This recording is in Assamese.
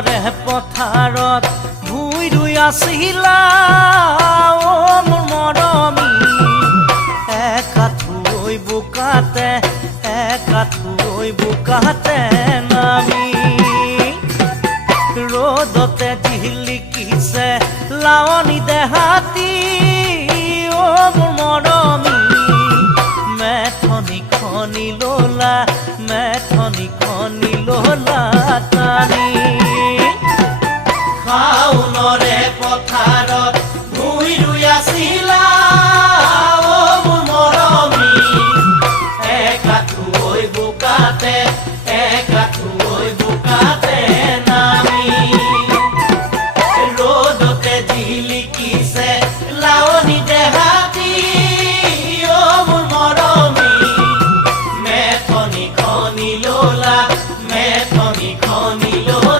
ওচৰৰে পথাৰত ভুই ৰুই আছিলা অ মোৰ মৰমী একাঠুই বোকাতে নামি ৰ'দতে জিলিকিছে লাৱনী দেহাতী অ মোৰ মৰমী মেথনি খনি ললা টানি